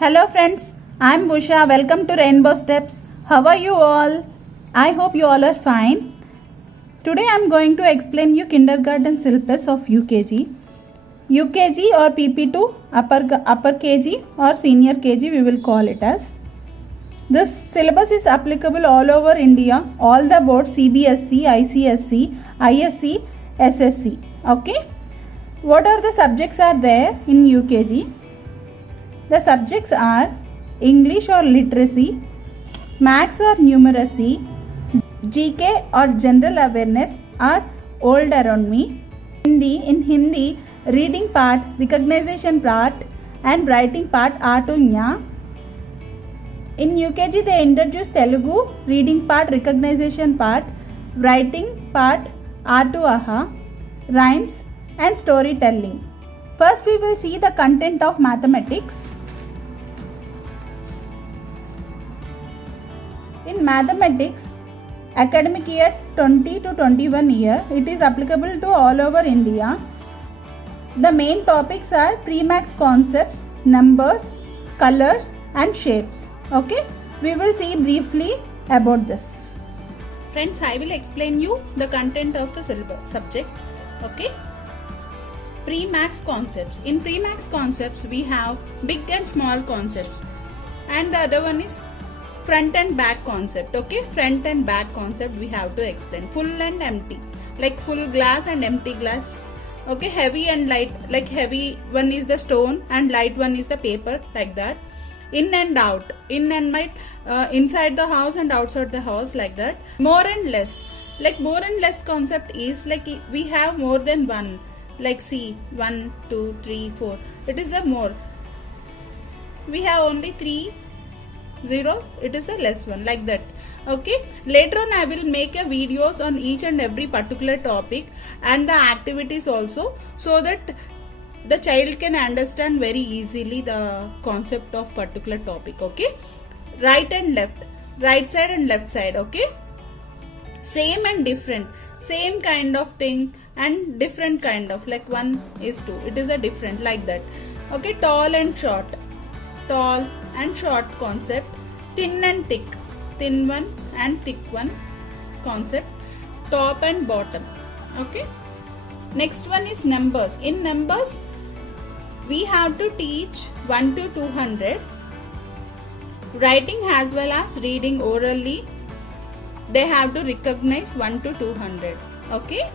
Hello friends, I am Busha. Welcome to Rainbow Steps. How are you all? I hope you all are fine. Today I am going to explain you kindergarten syllabus of UKG. UKG or PP2, upper KG or senior KG we will call it as. This syllabus is applicable all over India, all the boards CBSE, ICSE, ISC, SSC. Okay. What are the subjects are there in UKG? The subjects are English or literacy, maths or numeracy, GK or general awareness or old around me, in Hindi, reading part, recognition part and writing part A to Nya. In UKG they introduce Telugu, reading part, recognition part, writing part A to Aha, rhymes and storytelling. First we will see the content of mathematics. In mathematics, academic year 20 to 21 year, it is applicable to all over India. The main topics are pre-maths concepts, numbers, colors and shapes. Okay, we will see briefly about this. Friends, I will explain you the content of the subject. Okay. Pre-maths concepts. In pre-maths concepts, we have big and small concepts, and the other one is front and back concept. Okay, front and back concept we have to explain. Full and empty, like full glass and empty glass. Okay, heavy and light, like heavy one is the stone and light one is the paper, like that. In and out, in and might inside the house and outside the house, like that. More and less, like more and less concept is like we have more than one, like see 1 2 3 4, it is the more. We have only 3 zeros, it is the less one, like that. Okay, later on I will make a videos on each and every particular topic and the activities also, so that the child can understand very easily the concept of particular topic. Okay, right and left, right side and left side. Okay, same and different, same kind of thing and different kind of, like 1 is 2, it is a different, like that. Okay, tall and short, tall and short concept. Thin and thick, thin one and thick one concept. Top and bottom. Okay, next one is numbers. In numbers we have to teach 1 to 200, writing as well as reading orally. They have to recognize 1 to 200. Okay,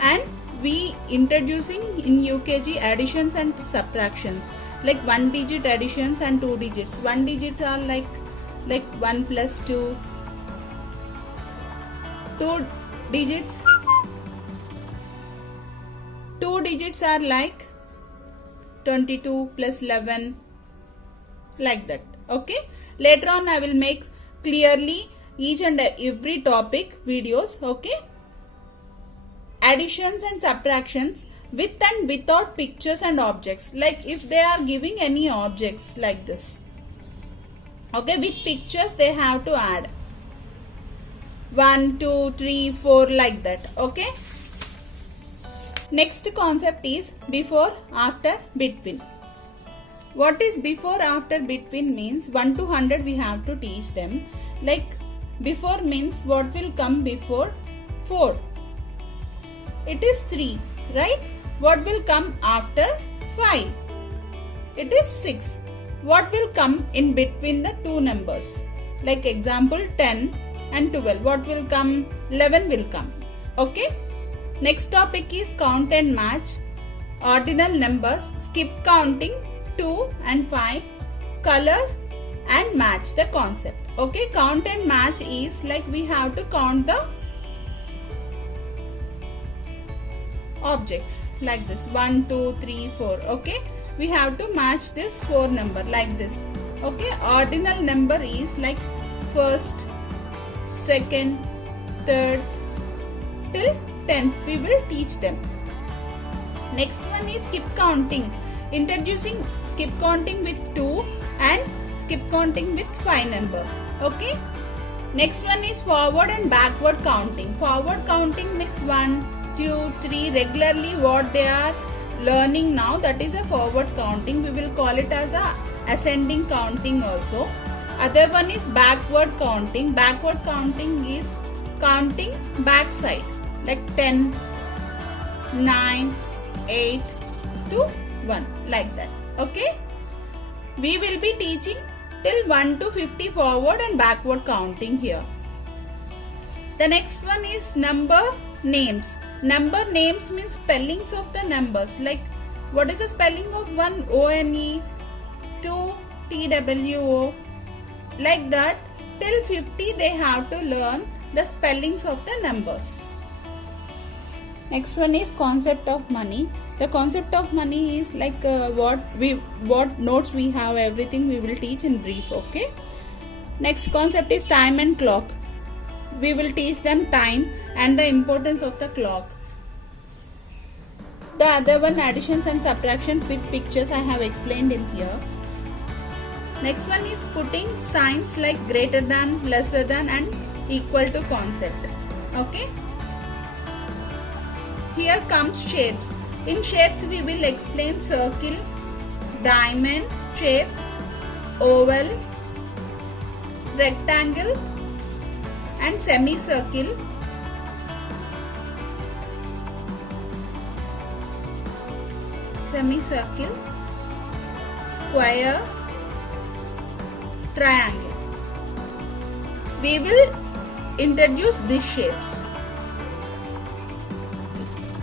and we introducing in UKG additions and subtractions, like 1 digit additions and 2 digits. 1 digit are like 1 plus 2. 2 digits are like 22 plus 11, like that. Okay, later on I will make clearly each and every topic videos. Okay, additions and subtractions with and without pictures and objects, like if they are giving any objects like this. Okay, with pictures they have to add 1 2 3 4, like that. Okay, next concept is before, after, between. What is before, after, between means 1 to 100 we have to teach them. Like before means what will come before 4, it is 3, right? What will come after 5, it is 6. What will come in between the two numbers, like example 10 and 12, what will come? 11 will come. Okay, next topic is count and match, ordinal numbers, skip counting 2 and 5, color and match the concept. Okay, count and match is like we have to count the objects like this 1 2 3 4. Okay, we have to match this 4 number like this. Okay, ordinal number is like first, second, third till 10th we will teach them. Next one is skip counting, introducing skip counting with 2 and skip counting with 5 number. Okay, next one is forward and backward counting. Forward counting means 1 2 3, regularly what they are learning now, that is a forward counting. We will call it as a ascending counting also. Other one is backward counting. Backward counting is counting backside, like 10, 9, 8 to 1, like that. Okay. We will be teaching till 1 to 50 forward and backward counting here. The next one is number names. Number names means spellings of the numbers. Like what is the spelling of 1? O-N-E, 2 T-W-O. Like that, till 50 they have to learn the spellings of the numbers. Next one is concept of money. The concept of money is like what notes we have, everything we will teach in brief. Okay. Next concept is time and clock. We will teach them time and the importance of the clock. The other one, additions and subtractions with pictures, I have explained in here. Next one is putting signs like greater than, lesser than and equal to concept. Okay. Here comes shapes. In shapes we will explain circle, diamond shape, oval, rectangle and semicircle. Semicircle, square, triangle. We will introduce these shapes.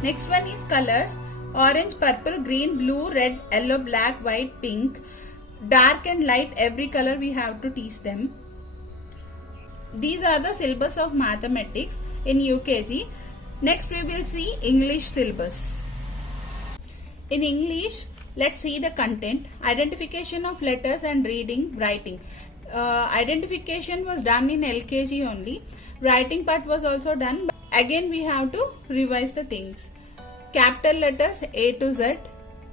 Next one is colors. Orange, purple, green, blue, red, yellow, black, white, pink. Dark and light, every color we have to teach them. These are the syllabus of mathematics in UKG. Next we will see English syllabus. In English, let's see the content. Identification of letters and reading, writing. Identification was done in LKG only. Writing part was also done. Again we have to revise the things. Capital letters A to Z.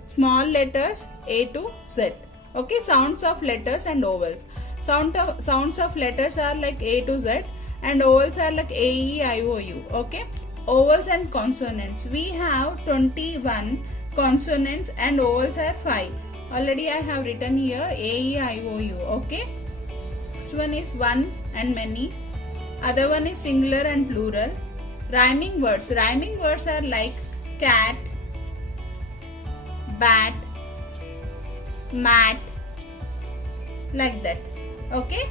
Small letters A to Z. Okay, sounds of letters and ovels. Sounds of letters are like A to Z and ovels are like A, E, I, O, U. Okay, ovels and consonants. We have 21 consonants and ovels are 5. Already I have written here A, E, I, O, U. Okay. Next one is one and many. Other one is singular and plural. Rhyming words. Rhyming words are like cat, bat, mat, like that. Okay.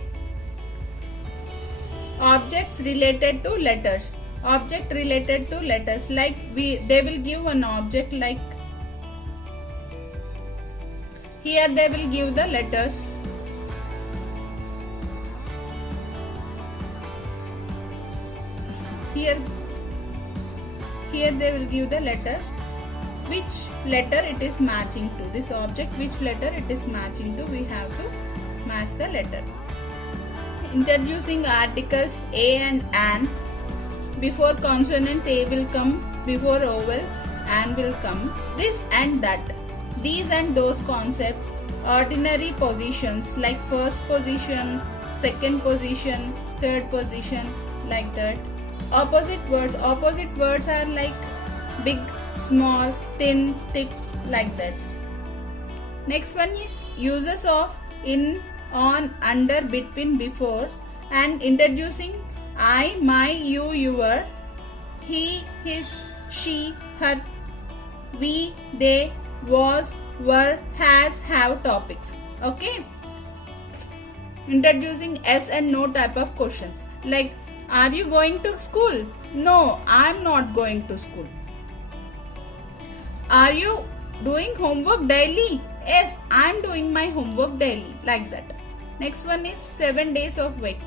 Objects related to letters. Object related to letters, like they will give an object, like here they will give the letters. Here they will give the letters, which letter it is matching to. This object, which letter it is matching to, we have to match the letter. Introducing articles a and an. Before consonants A will come, before vowels an will come. This and that, these and those concepts. Ordinary positions like first position, second position, third position, like that. Opposite words. Opposite words are like big, small, thin, thick, like that. Next one is uses of in, on, under, between, before, and introducing I, my, you, your, he, his, she, her, we, they, was, were, has, have topics. Okay. Introducing yes and no type of questions, like are you going to school? No, I am not going to school. Are you doing homework daily? Yes, I am doing my homework daily, like that. Next one is 7 days of week.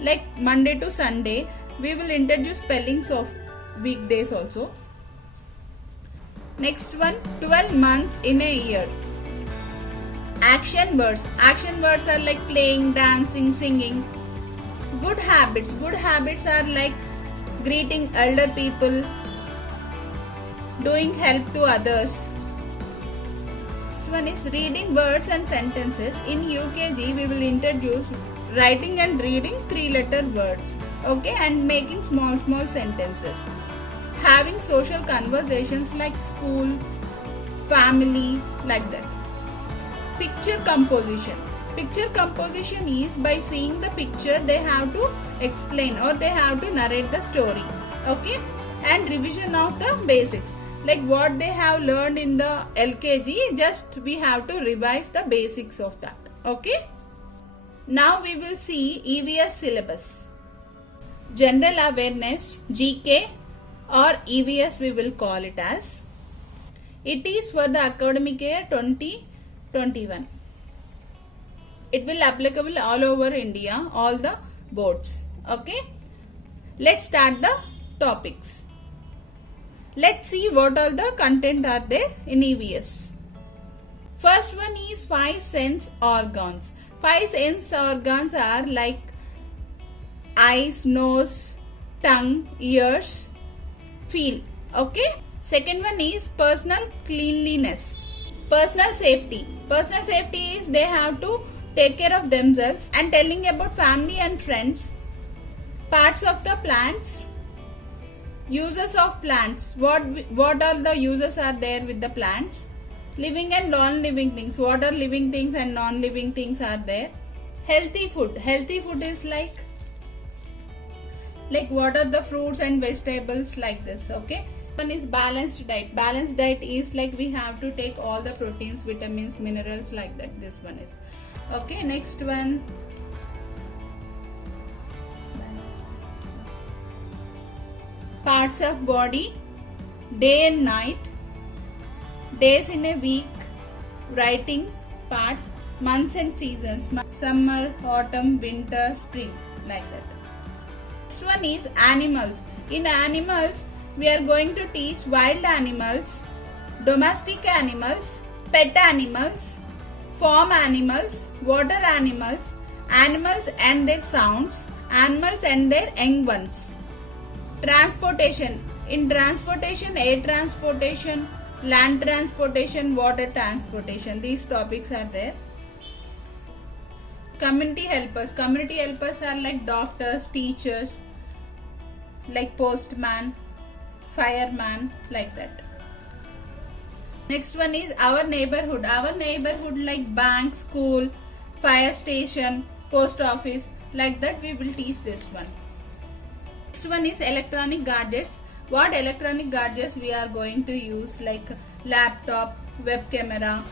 Like Monday to Sunday, we will introduce spellings of weekdays also. Next one, 12 months in a year. Action words. Action words are like playing, dancing, singing. Good habits. Good habits are like greeting elder people, doing help to others. Next one is reading words and sentences. In UKG, we will introduce writing and reading 3-letter words. Okay, and making small sentences. Having social conversations like school, family, like that. picture composition. Picture composition is by seeing the picture they have to explain or they have to narrate the story. Okay, and revision of the basics, like what they have learned in the LKG, just we have to revise the basics of that. Okay, now we will see EVS syllabus. General awareness, GK or EVS we will call it as. It is for the academic year 2021. It will applicable all over India, all the boards. Okay, let's start the topics. Let's see what all the content are there in EVS. First one is 5 sense organs. 5 sense organs are like eyes, nose, tongue, ears, feel. Okay. Second one is personal cleanliness. Personal safety. Personal safety is they have to take care of themselves. And telling about family and friends. Parts of the plants. Uses of plants. What all the uses are there with the plants? Living and non-living things. What are living things and non-living things are there? Healthy food. Healthy food is like what are the fruits and vegetables, like this. Okay. One is balanced diet. Balanced diet is like we have to take all the proteins, vitamins, minerals, like that. This one is. Okay. Next one. Parts of body, day and night, days in a week, writing part, months and seasons, summer, autumn, winter, spring, like that. Next one is animals. In animals, we are going to teach wild animals, domestic animals, pet animals, farm animals, water animals, animals and their sounds, animals and their young ones. Transportation. In transportation, air transportation, land transportation, water transportation. These topics are there. Community helpers. Community helpers are like doctors, teachers, like postman, fireman, like that. Next one is our neighborhood. Our neighborhood like bank, school, fire station, post office, like that we will teach this one. Next one is electronic gadgets. What electronic gadgets we are going to use, like laptop, web camera,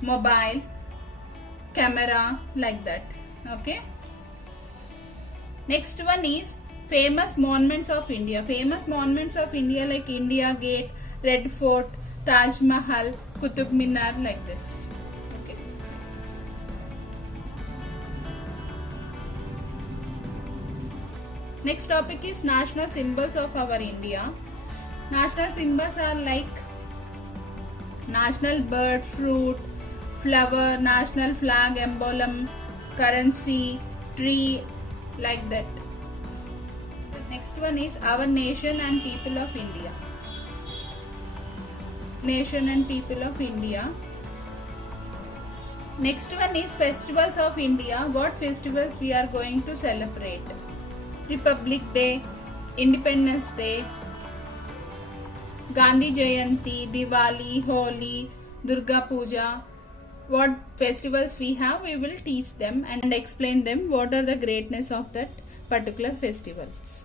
mobile, camera, like that. Okay. Next one is famous monuments of India. Famous monuments of India like India Gate, Red Fort, Taj Mahal, Qutub Minar, like this. Okay. Next topic is national symbols of our India. National symbols are like national bird, fruit, flower, national flag, emblem, currency, tree, like that. Next one is our nation and people of India. Nation and people of India. Next one is festivals of India. What festivals we are going to celebrate? Republic Day, Independence Day, Gandhi Jayanti, Diwali, Holi, Durga Puja. What festivals we have, we will teach them and explain them what are the greatness of that particular festivals.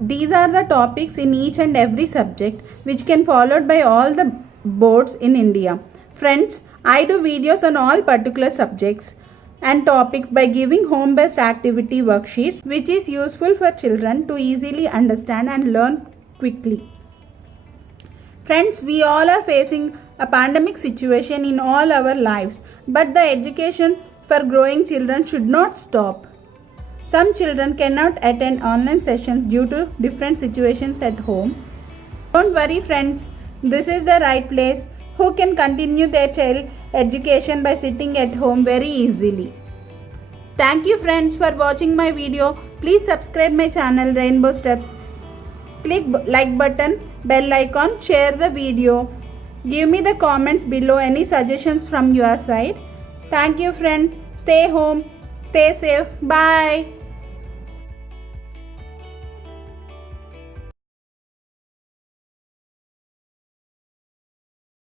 These are the topics in each and every subject which can followed by all the boards in India. Friends, I do videos on all particular subjects and topics by giving home-based activity worksheets which is useful for children to easily understand and learn quickly. Friends, we all are facing a pandemic situation in all our lives, but the education for growing children should not stop. Some children cannot attend online sessions due to different situations at home. Don't worry friends, this is the right place who can continue their child education by sitting at home very easily. Thank you friends for watching my video. Please subscribe my channel Rainbow Steps. Click like button, bell icon, share the video. Give me the comments below any suggestions from your side. Thank you friend. Stay home. Stay safe. Bye.